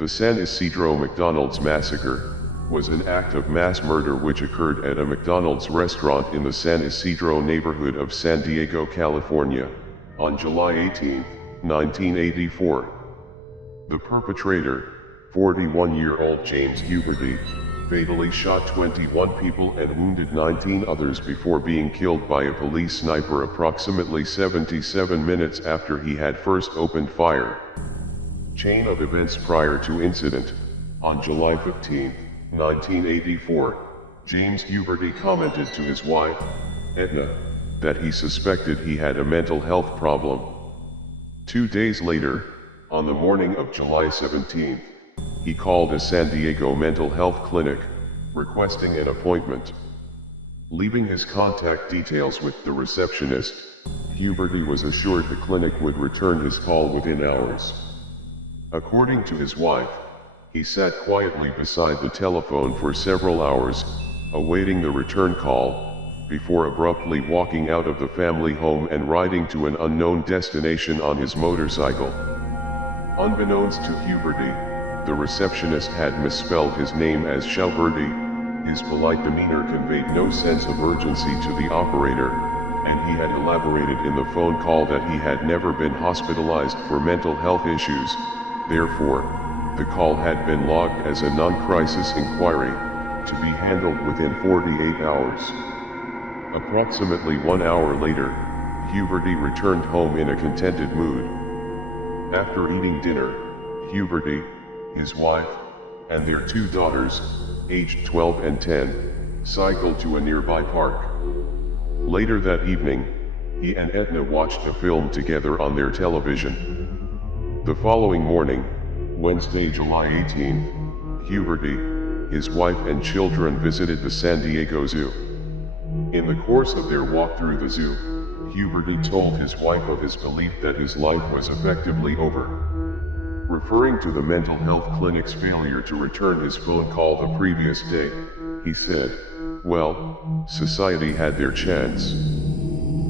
The San Isidro McDonald's massacre was an act of mass murder which occurred at a McDonald's restaurant in the San Isidro neighborhood of San Diego, California, on July 18, 1984. The perpetrator, 41-year-old James Huberty, fatally shot 21 people and wounded 19 others before being killed by a police sniper approximately 77 minutes after he had first opened fire. Chain of events prior to incident. On July 15, 1984, James Huberty commented to his wife, Edna, that he suspected he had a mental health problem. 2 days later, on the morning of July 17, he called a San Diego mental health clinic, requesting an appointment. Leaving his contact details with the receptionist, Huberty was assured the clinic would return his call within hours. According to his wife, he sat quietly beside the telephone for several hours, awaiting the return call, before abruptly walking out of the family home and riding to an unknown destination on his motorcycle. Unbeknownst to Huberty, the receptionist had misspelled his name as Schauberty. His polite demeanor conveyed no sense of urgency to the operator, and he had elaborated in the phone call that he had never been hospitalized for mental health issues. Therefore, the call had been logged as a non-crisis inquiry, to be handled within 48 hours. Approximately 1 hour later, Huberty returned home in a contented mood. After eating dinner, Huberty, his wife, and their 2 daughters, aged 12 and 10, cycled to a nearby park. Later that evening, he and Edna watched a film together on their television. The following morning, Wednesday, July 18, Huberty, his wife and children visited the San Diego Zoo. In the course of their walk through the zoo, Huberty told his wife of his belief that his life was effectively over. Referring to the mental health clinic's failure to return his phone call the previous day, he said, "Well, society had their chance."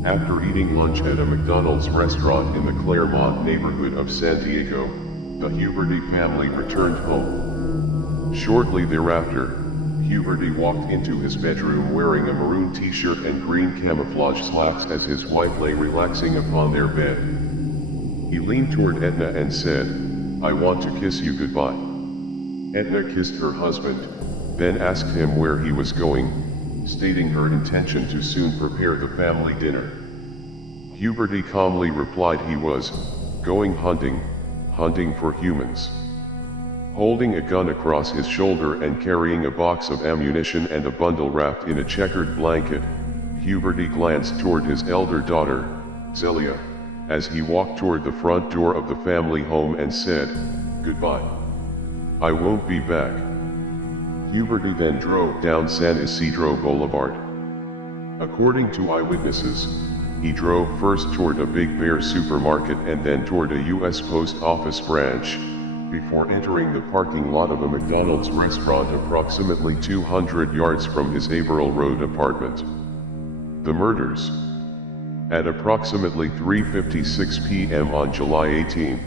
After eating lunch at a McDonald's restaurant in the Claremont neighborhood of San Diego, the Huberty family returned home. Shortly thereafter, Huberty walked into his bedroom wearing a maroon t-shirt and green camouflage slacks as his wife lay relaxing upon their bed. He leaned toward Edna and said, "I want to kiss you goodbye." Edna kissed her husband, then asked him where he was going, stating her intention to soon prepare the family dinner. Huberty calmly replied he was going hunting for humans. Holding a gun across his shoulder and carrying a box of ammunition and a bundle wrapped in a checkered blanket, Huberty glanced toward his elder daughter, Zelia, as he walked toward the front door of the family home and said, "Goodbye. I won't be back." Huberty then drove down San Isidro Boulevard. According to eyewitnesses, he drove first toward a Big Bear supermarket and then toward a U.S. Post Office branch, before entering the parking lot of a McDonald's restaurant approximately 200 yards from his Averill Road apartment. The murders. At approximately 3:56 p.m. on July 18,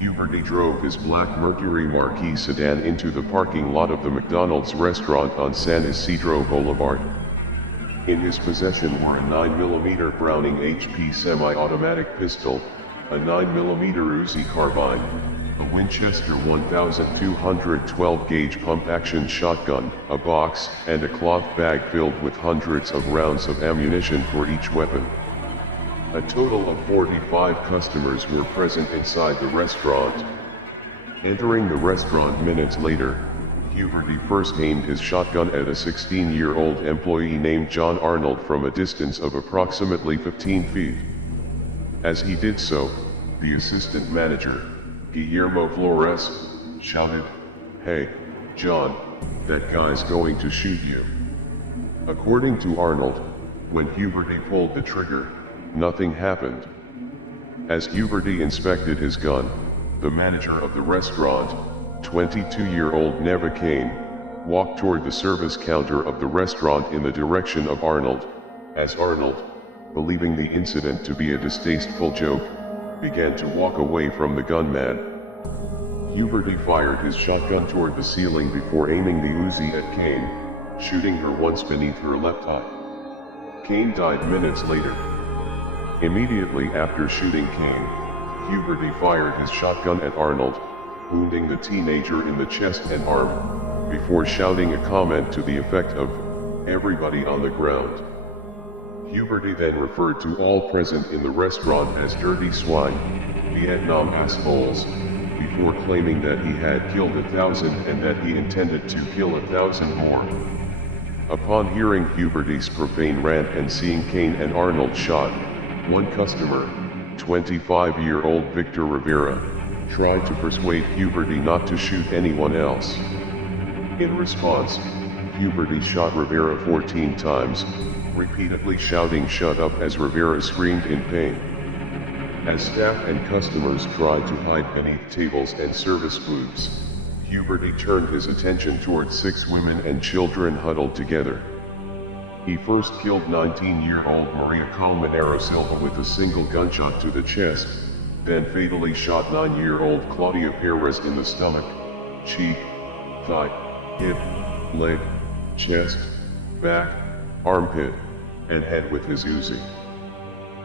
Huberty drove his black Mercury Marquis sedan into the parking lot of the McDonald's restaurant on San Isidro Boulevard. In his possession were a 9mm Browning HP semi-automatic pistol, a 9mm Uzi carbine, a Winchester 1212 gauge pump-action shotgun, a box, and a cloth bag filled with hundreds of rounds of ammunition for each weapon. A total of 45 customers were present inside the restaurant. Entering the restaurant minutes later, Huberty first aimed his shotgun at a 16-year-old employee named John Arnold from a distance of approximately 15 feet. As he did so, the assistant manager, Guillermo Flores, shouted, "Hey, John, that guy's going to shoot you." According to Arnold, when Huberty pulled the trigger, nothing happened. As Huberty inspected his gun, the manager of the restaurant, 22-year-old Neva Kane, walked toward the service counter of the restaurant in the direction of Arnold, as Arnold, believing the incident to be a distasteful joke, began to walk away from the gunman. Huberty fired his shotgun toward the ceiling before aiming the Uzi at Kane, shooting her once beneath her left eye. Kane died minutes later. Immediately after shooting Kane, Huberty fired his shotgun at Arnold, wounding the teenager in the chest and arm, before shouting a comment to the effect of, "Everybody on the ground." Huberty then referred to all present in the restaurant as dirty swine, Vietnam assholes, before claiming that he had killed 1,000 and that he intended to kill 1,000 more. Upon hearing Huberty's profane rant and seeing Kane and Arnold shot, one customer, 25-year-old Victor Rivera, tried to persuade Huberty not to shoot anyone else. In response, Huberty shot Rivera 14 times, repeatedly shouting "shut up" as Rivera screamed in pain. As staff and customers tried to hide beneath tables and service booths, Huberty turned his attention toward 6 women and children huddled together. He first killed 19-year-old Maria Colmenero Silva with a single gunshot to the chest, then fatally shot 9-year-old Claudia Perez in the stomach, cheek, thigh, hip, leg, chest, back, armpit, and head with his Uzi.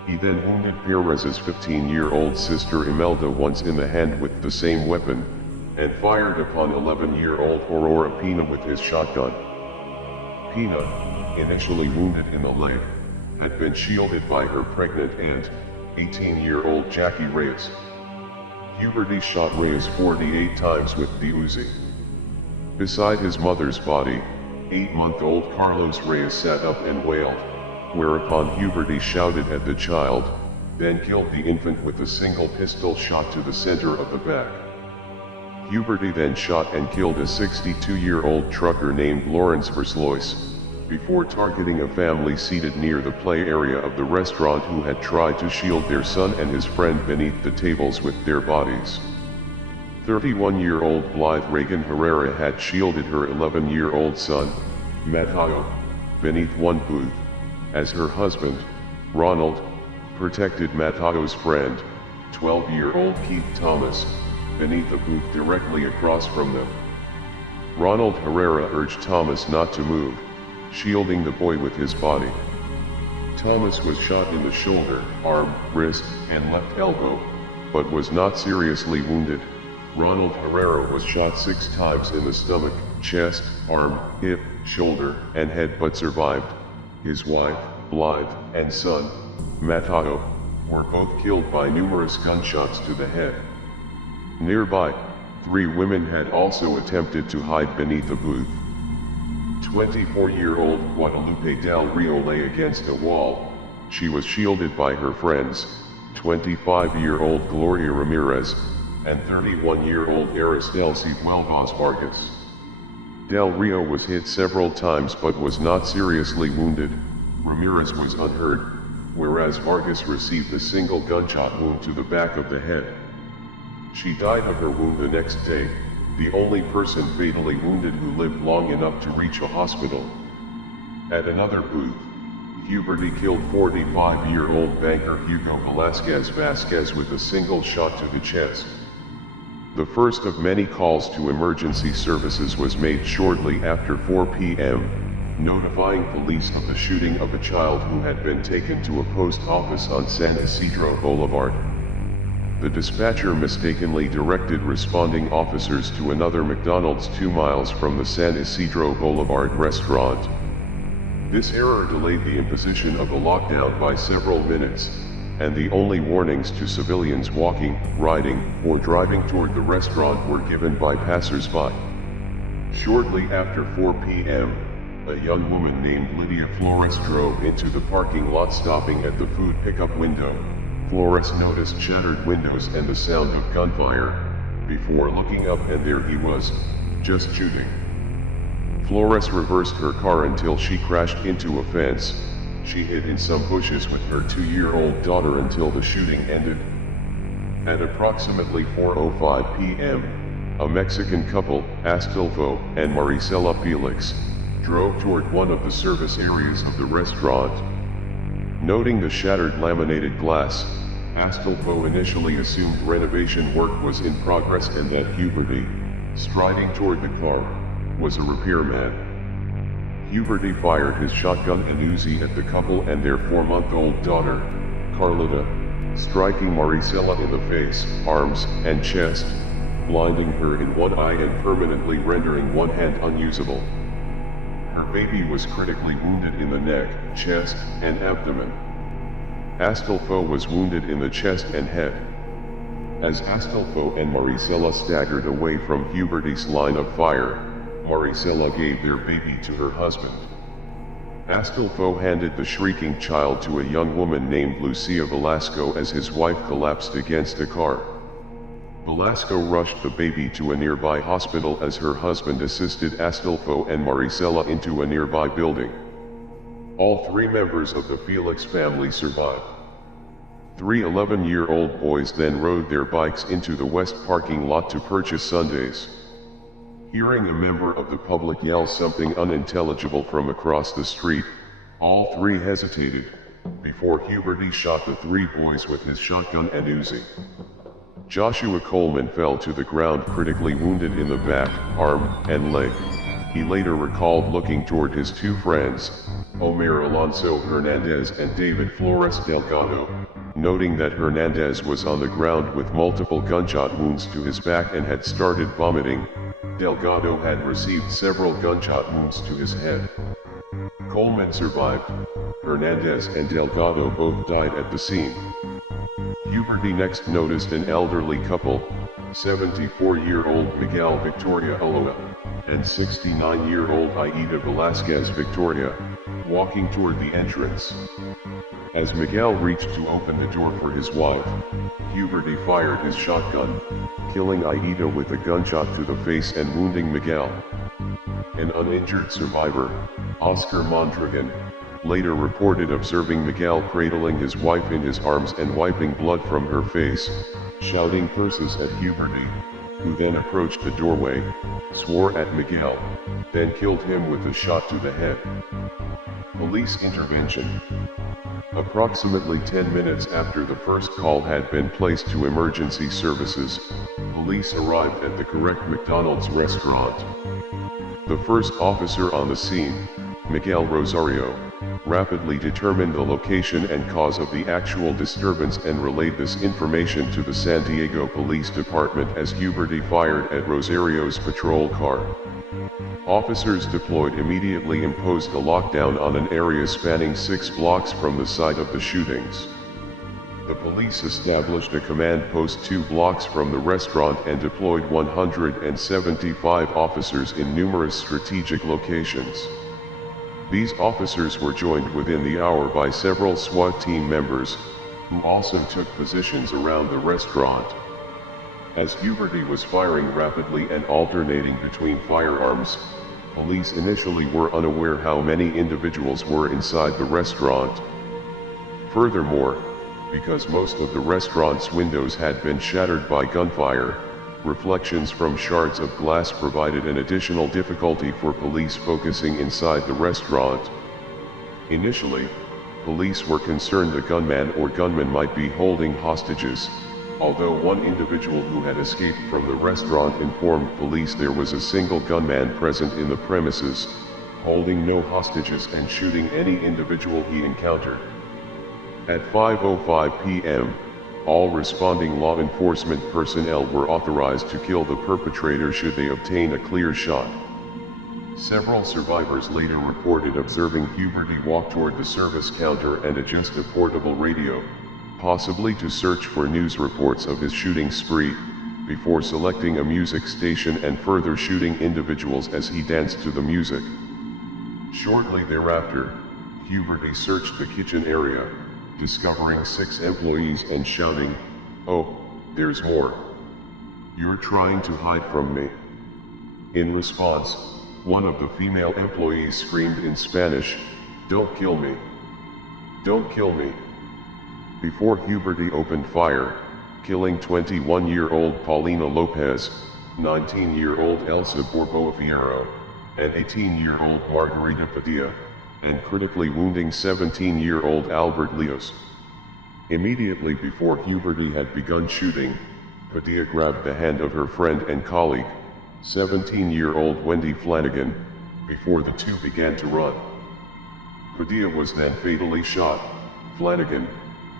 He then wounded Perez's 15-year-old sister Imelda once in the hand with the same weapon, and fired upon 11-year-old Aurora Pina with his shotgun. Pina, initially wounded in the leg, had been shielded by her pregnant aunt, 18-year-old Jackie Reyes. Huberty shot Reyes 48 times with the Uzi. Beside his mother's body, 8-month-old Carlos Reyes sat up and wailed, whereupon Huberty shouted at the child, then killed the infant with a single pistol shot to the center of the back. Huberty then shot and killed a 62-year-old trucker named Lawrence Verslois, before targeting a family seated near the play area of the restaurant who had tried to shield their son and his friend beneath the tables with their bodies. 31-year-old Blythe Reagan Herrera had shielded her 11-year-old son, Mateo, beneath one booth, as her husband, Ronald, protected Mateo's friend, 12-year-old Keith Thomas, beneath a booth directly across from them. Ronald Herrera urged Thomas not to move, shielding the boy with his body. Thomas was shot in the shoulder, arm, wrist, and left elbow, but was not seriously wounded. Ronald Herrera was shot 6 times in the stomach, chest, arm, hip, shoulder, and head but survived. His wife, Blythe, and son, Mateo, were both killed by numerous gunshots to the head. Nearby, 3 women had also attempted to hide beneath a booth. 24-year-old Guadalupe Del Rio lay against a wall. She was shielded by her friends, 25-year-old Gloria Ramirez, and 31-year-old Araceli Huelvas Vargas. Del Rio was hit several times but was not seriously wounded. Ramirez was unhurt, whereas Vargas received a single gunshot wound to the back of the head. She died of her wound the next day, the only person fatally wounded who lived long enough to reach a hospital. At another booth, Huberty killed 45-year-old banker Hugo Velasquez with a single shot to the chest. The first of many calls to emergency services was made shortly after 4 p.m., notifying police of the shooting of a child who had been taken to a post office on San Isidro Boulevard. The dispatcher mistakenly directed responding officers to another McDonald's 2 miles from the San Isidro Boulevard restaurant. This error delayed the imposition of a lockdown by several minutes, and the only warnings to civilians walking, riding, or driving toward the restaurant were given by passers-by. Shortly after 4 p.m., a young woman named Lydia Flores drove into the parking lot stopping at the food pickup window. Flores noticed shattered windows and the sound of gunfire, before looking up and there he was, just shooting. Flores reversed her car until she crashed into a fence. She hid in some bushes with her 2-year-old daughter until the shooting ended. At approximately 4:05 p.m., a Mexican couple, Astolfo and Maricela Felix, drove toward one of the service areas of the restaurant. Noting the shattered laminated glass, Astolfo initially assumed renovation work was in progress and that Huberty, striding toward the car, was a repairman. Huberty fired his shotgun and Uzi at the couple and their 4-month-old daughter, Carlota, striking Maricela in the face, arms, and chest, blinding her in one eye and permanently rendering one hand unusable. Her baby was critically wounded in the neck, chest, and abdomen. Astolfo was wounded in the chest and head. As Astolfo and Maricela staggered away from Huberty's line of fire, Maricela gave their baby to her husband. Astolfo handed the shrieking child to a young woman named Lucia Velasco as his wife collapsed against a car. Velasco rushed the baby to a nearby hospital as her husband assisted Astolfo and Maricela into a nearby building. All 3 members of the Felix family survived. 3 11-year-old boys then rode their bikes into the west parking lot to purchase sundaes. Hearing a member of the public yell something unintelligible from across the street, all 3 hesitated, before Huberty shot the 3 boys with his shotgun and Uzi. Joshua Coleman fell to the ground critically wounded in the back, arm, and leg. He later recalled looking toward his 2 friends, Omer Alonso Hernandez and David Flores Delgado, noting that Hernandez was on the ground with multiple gunshot wounds to his back and had started vomiting. Delgado had received several gunshot wounds to his head. Coleman survived. Hernandez and Delgado both died at the scene. Huberty next noticed an elderly couple, 74-year-old Miguel Victoria Ulloa, and 69-year-old Aida Velasquez Victoria, walking toward the entrance. As Miguel reached to open the door for his wife, Huberty fired his shotgun, killing Aida with a gunshot to the face and wounding Miguel. An uninjured survivor, Oscar Mondragon, later reported observing Miguel cradling his wife in his arms and wiping blood from her face, shouting curses at Huberty, who then approached the doorway, swore at Miguel, then killed him with a shot to the head. Police intervention. Approximately 10 minutes after the first call had been placed to emergency services, police arrived at the correct McDonald's restaurant. The first officer on the scene, Miguel Rosario, rapidly determined the location and cause of the actual disturbance and relayed this information to the San Diego Police Department as Huberty fired at Rosario's patrol car. Officers deployed immediately imposed a lockdown on an area spanning 6 blocks from the site of the shootings. The police established a command post 2 blocks from the restaurant and deployed 175 officers in numerous strategic locations. These officers were joined within the hour by several SWAT team members, who also took positions around the restaurant. As Huberty was firing rapidly and alternating between firearms, police initially were unaware how many individuals were inside the restaurant. Furthermore, because most of the restaurant's windows had been shattered by gunfire, reflections from shards of glass provided an additional difficulty for police focusing inside the restaurant. Initially, police were concerned the gunman or gunmen might be holding hostages, although one individual who had escaped from the restaurant informed police there was a single gunman present in the premises, holding no hostages and shooting any individual he encountered. At 5:05 p.m., all responding law enforcement personnel were authorized to kill the perpetrator should they obtain a clear shot. Several survivors later reported observing Huberty walk toward the service counter and adjust a portable radio, possibly to search for news reports of his shooting spree, before selecting a music station and further shooting individuals as he danced to the music. Shortly thereafter, Huberty searched the kitchen area, discovering 6 employees and shouting, "Oh, there's more. You're trying to hide from me." In response, one of the female employees screamed in Spanish, "Don't kill me. Don't kill me," before Huberty opened fire, killing 21-year-old Paulina Lopez, 19-year-old Elsa Borboa Fierro, and 18-year-old Margarita Padilla, and critically wounding 17-year-old Albert Leos. Immediately before Huberty had begun shooting, Padilla grabbed the hand of her friend and colleague, 17-year-old Wendy Flanagan, before the two began to run. Padilla was then fatally shot. Flanagan,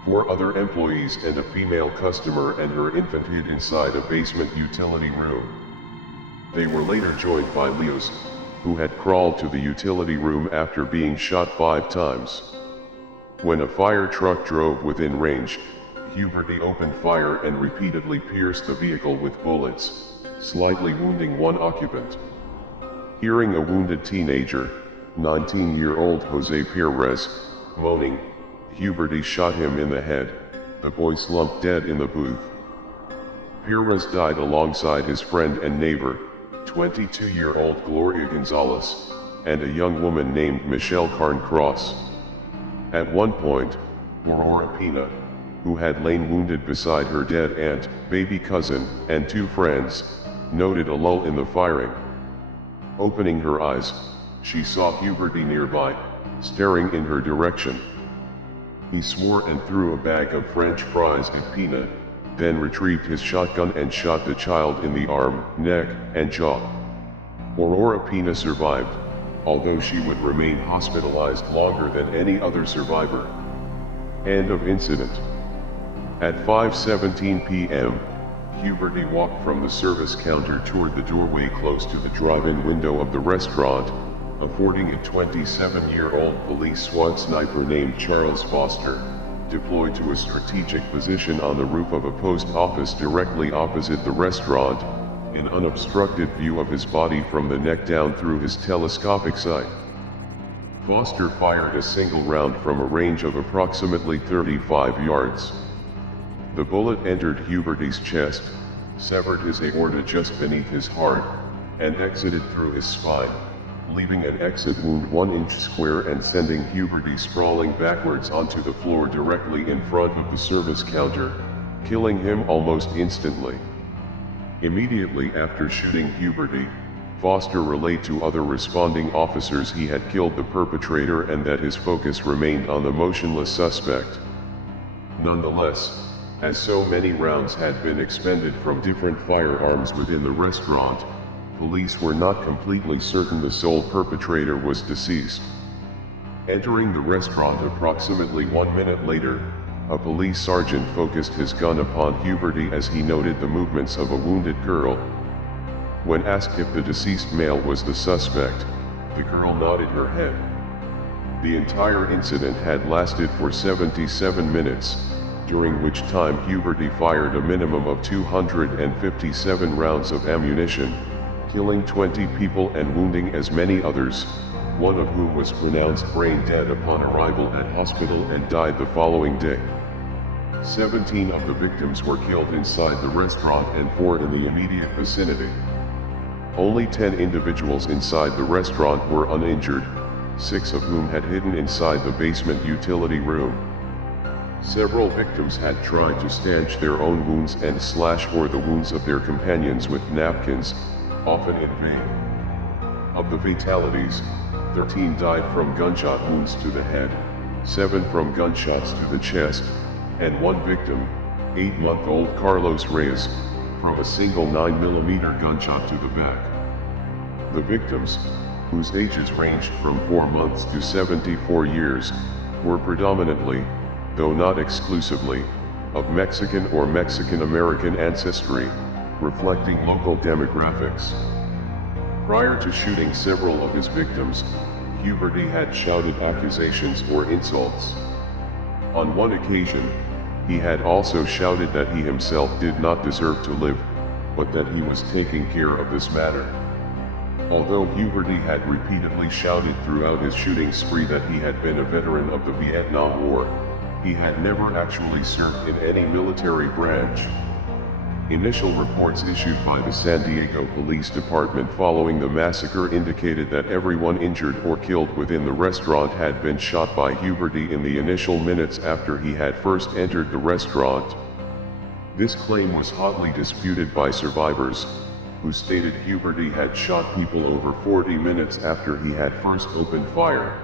4 other employees and a female customer and her infant hid inside a basement utility room. They were later joined by Leos, who had crawled to the utility room after being shot 5 times. When a fire truck drove within range, Huberty opened fire and repeatedly pierced the vehicle with bullets, slightly wounding one occupant. Hearing a wounded teenager, 19-year-old Jose Perez, moaning, Huberty shot him in the head. The boy slumped dead in the booth. Perez died alongside his friend and neighbor, 22-year-old Gloria Gonzalez, and a young woman named Michelle Carncross. At one point, Aurora Pina, who had lain wounded beside her dead aunt, baby cousin, and 2 friends, noted a lull in the firing. Opening her eyes, she saw Huberty nearby, staring in her direction. He swore and threw a bag of French fries at Pina, then retrieved his shotgun and shot the child in the arm, neck, and jaw. Aurora Pina survived, although she would remain hospitalized longer than any other survivor. End of incident. At 5:17 p.m., Huberty walked from the service counter toward the doorway close to the drive-in window of the restaurant, affording a 27-year-old police SWAT sniper named Charles Foster, deployed to a strategic position on the roof of a post office directly opposite the restaurant, an unobstructed view of his body from the neck down through his telescopic sight. Foster fired a single round from a range of approximately 35 yards. The bullet entered Huberty's chest, severed his aorta just beneath his heart, and exited through his spine, leaving an exit wound 1 inch square and sending Huberty sprawling backwards onto the floor directly in front of the service counter, killing him almost instantly. Immediately after shooting Huberty, Foster relayed to other responding officers he had killed the perpetrator and that his focus remained on the motionless suspect. Nonetheless, as so many rounds had been expended from different firearms within the restaurant, police were not completely certain the sole perpetrator was deceased. Entering the restaurant approximately 1 minute later, a police sergeant focused his gun upon Huberty as he noted the movements of a wounded girl. When asked if the deceased male was the suspect, the girl nodded her head. The entire incident had lasted for 77 minutes, during which time Huberty fired a minimum of 257 rounds of ammunition, killing 20 people and wounding as many others, one of whom was pronounced brain dead upon arrival at hospital and died the following day. 17 of the victims were killed inside the restaurant and 4 in the immediate vicinity. Only 10 individuals inside the restaurant were uninjured, 6 of whom had hidden inside the basement utility room. Several victims had tried to stanch their own wounds and slash or the wounds of their companions with napkins, often in vain. Of the fatalities, 13 died from gunshot wounds to the head, 7 from gunshots to the chest, and 1 victim, 8-month-old Carlos Reyes, from a single 9mm gunshot to the back. The victims, whose ages ranged from 4 months to 74 years, were predominantly, though not exclusively, of Mexican or Mexican-American ancestry, reflecting local demographics. Prior to shooting several of his victims, Huberty had shouted accusations or insults. On one occasion, he had also shouted that he himself did not deserve to live, but that he was taking care of this matter. Although Huberty had repeatedly shouted throughout his shooting spree that he had been a veteran of the Vietnam War, he had never actually served in any military branch. Initial reports issued by the San Diego Police Department following the massacre indicated that everyone injured or killed within the restaurant had been shot by Huberty in the initial minutes after he had first entered the restaurant. This claim was hotly disputed by survivors, who stated Huberty had shot people over 40 minutes after he had first opened fire.